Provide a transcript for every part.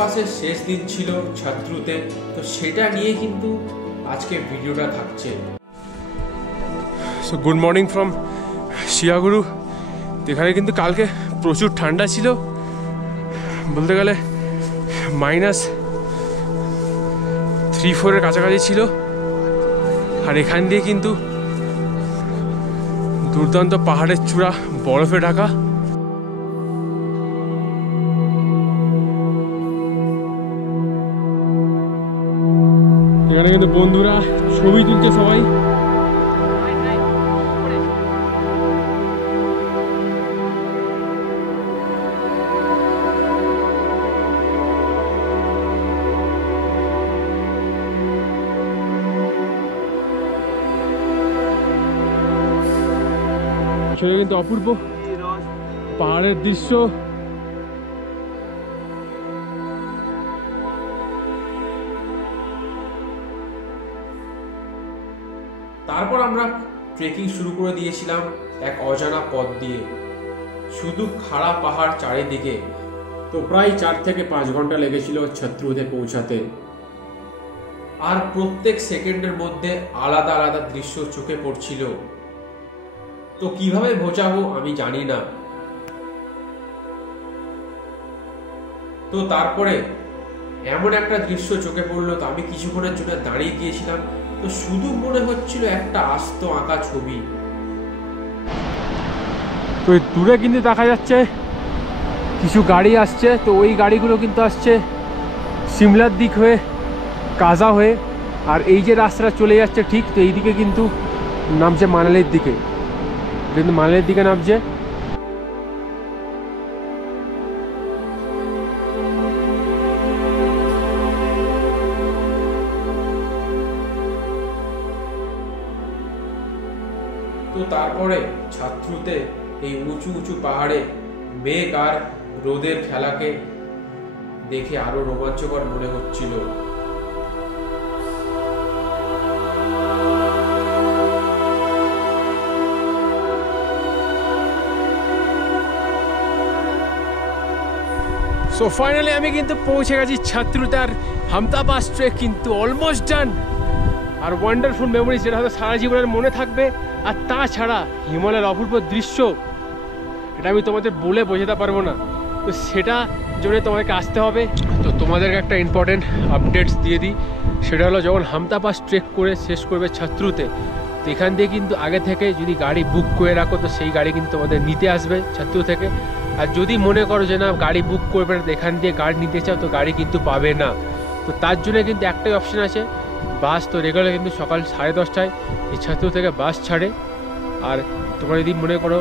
পাসের শেষ দিন ছিল ছাত্রুতে, তো সেটা নিয়ে কিন্তু আজকে ভিডিওটা থাকছে। So good morning from Shiyaguru. এখানে কিন্তু কালকে প্রচুর ঠান্ডা ছিল, বলতে গেলে -3-4 কাছাকাছি ছিল। আর এখান দিয়ে কিন্তু দুর্দান্ত পাহাড়ের চূড়া বরফে ঢাকা। এখানে কিন্তু বন্ধুরা ছবি তুলছে সবাই। সেটা কিন্তু অপূর্ব পাহাড়ের দৃশ্য। তারপর আমরা ট্রেকিং শুরু করে দিয়েছিলাম এক অজানা পথ দিয়ে, শুধু খাড়া পাহাড় চারিদিকে। তো প্রায় 4 থেকে 5 ঘন্টা লেগেছিল ছাত্রুতে পৌঁছাতে। আর প্রত্যেক সেকেন্ডের মধ্যে আলাদা আলাদা দৃশ্য চোখে পড়ছিল। তো কিভাবে বোঝাবো আমি জানি না। তো তারপরে এমন একটা দৃশ্য চোখে পড়লো, তো আমি কিছুক্ষণের জন্য দাঁড়িয়ে গিয়েছিলাম। তো শুধু মনে হচ্ছিল একটা আস্ত আঁকা ছবি। তো দূরে কিন্তু দেখা যাচ্ছে কিছু গাড়ি আসছে। তো ওই গাড়িগুলো কিন্তু আসছে সিমলার দিক হয়ে, কাজা হয়ে। আর এই যে রাস্তাটা চলে যাচ্ছে ঠিক, তো এইদিকে কিন্তু নামছে মানালির দিকে, কিন্তু মানালির দিকে নামছে। তো তারপরে ছাত্রুতে এই উঁচু উঁচু পাহাড়ে মেঘ আর রোদের খেলাকে দেখে আরো রোমাঞ্চকর মনে হচ্ছিল। সো ফাইনালি আমি কিন্তু পৌঁছে গেছি ছাত্রুতে। আর হামতা পাস ট্রেক কিন্তু অলমোস্ট ডান। আর ওয়ান্ডারফুল মেমোরিজ, যেটা হয়তো সারা জীবনের মনে থাকবে। আর তাছাড়া হিমালয়ের অপূর্ব দৃশ্য, এটা আমি তোমাদের বলে বোঝাতে পারবো না। তো সেটা জন্য তোমাদেরকে আসতে হবে। তো তোমাদেরকে একটা ইম্পর্টেন্ট আপডেটস দিয়ে দিই, সেটা হলো যখন হামতা পাস ট্রেক করে শেষ করবে ছাত্রুতে, তো এখান দিয়ে কিন্তু আগে থেকে যদি গাড়ি বুক করে রাখো, তো সেই গাড়ি কিন্তু তোমাদের নিতে আসবে ছাত্রু থেকে। আর যদি মনে করো যে না গাড়ি বুক করবে না, এখান দিয়ে গাড়ি নিতে চাও, তো গাড়ি কিন্তু পাবে না। তো তার জন্য কিন্তু একটাই অপশান আছে, বাস। তো রেগুলার কিন্তু সকাল 10:30টায় এই ছাত্রু থেকে বাস ছাড়ে। আর তোমরা যদি মনে করো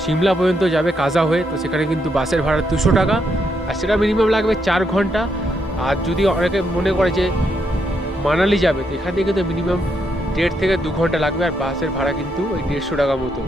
সিমলা পর্যন্ত যাবে কাজা হয়ে, তো সেখানে কিন্তু বাসের ভাড়া 200 টাকা। আর সেটা মিনিমাম লাগবে 4 ঘন্টা। আর যদি অনেকে মনে করে যে মানালি যাবে, তো এখান থেকে কিন্তু মিনিমাম 1.5 থেকে 2 ঘন্টা লাগবে। আর বাসের ভাড়া কিন্তু ওই 150 টাকা মতো।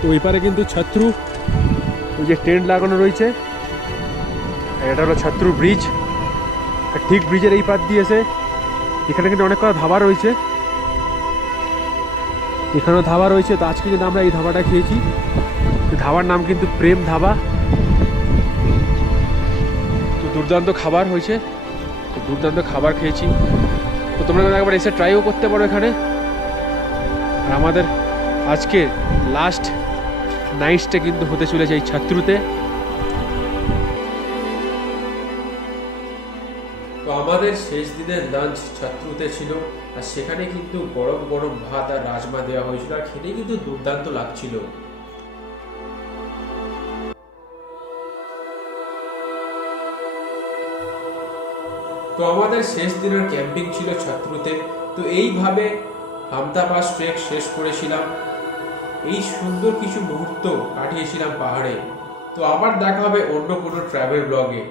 তো ওই পারে কিন্তু ছাত্রু, ওই যে টেন্ট লাগানো রয়েছে, এটা হলো ছাত্রু ব্রিজ। ঠিক ব্রিজের এই পার দিয়েছে। এখানে কিন্তু অনেক কটা ধাবা রয়েছে, এখানেও ধাবা রয়েছে। তো আজকে কিন্তু আমরা এই ধাবাটা খেয়েছি। ধাবার নাম কিন্তু প্রেম ধাবা। তো দুর্দান্ত খাবার হয়েছে, দুর্দান্ত খাবার খেয়েছি। তো তোমরা একবার এসে ট্রাইও করতে পারো এখানে। আর আমাদের আজকে লাস্ট নাইটটা কিন্তু হতে চলেছে এই ছাত্রুতে। তো আমাদের শেষ দিনের লাঞ্চ ছাত্রুতে ছিল, আর সেখানে কিন্তু গরম গরম ভাত আর রাজমা দেওয়া হয়েছিল, আর খেতে কিন্তু দুর্দান্ত লাগছিল। তো আমাদের শেষ দিনের ক্যাম্পিং ছিল ছাত্রুতে। তো এইভাবে হামতা পাস ট্রেক শেষ করেছিলাম। এই সুন্দর কিছু মুহূর্ত কাটিয়েছিলাম পাহাড়ে। তো আবার দেখা হবে অন্য কোনো ট্রাভেল ব্লগে।